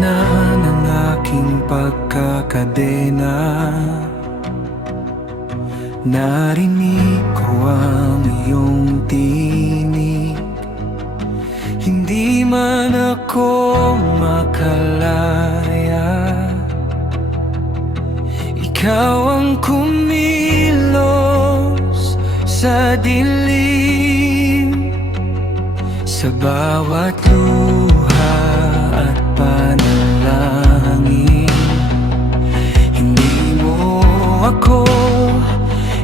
gitna ng aking pagkakadena, narinig ko ang iyong tinig. Hindi man ako makalaya, ikaw ang kumilos sa dilim. Sa bawat luha at panalangin, hindi mo ako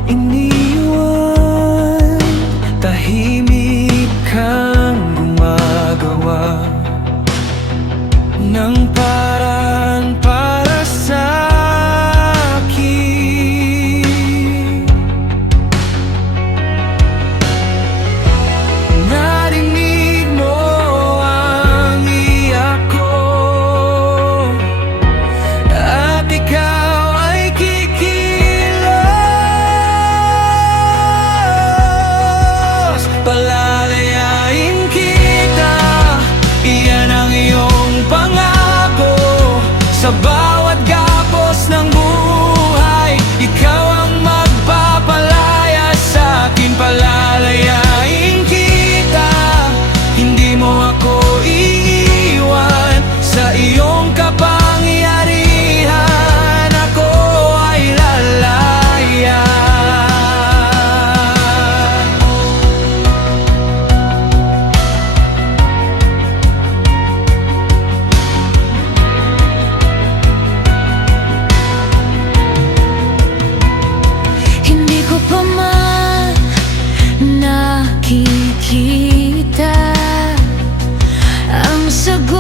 iniwan. Tahimik kang gumagawa ng paraan para sa akin. Narinig mo ang iyak ko, at ikaw ay kikilos. Palalayain kita, iyan ang iyong pangako. Sa bawat gapos ng buhay, ikaw ang magpapalaya sa akin. Palalayain kita, hindi mo ako iiwan. Sa iyong kapangyarihan, ako ay lalaya. Hindi ko pa man nakikita ang sagot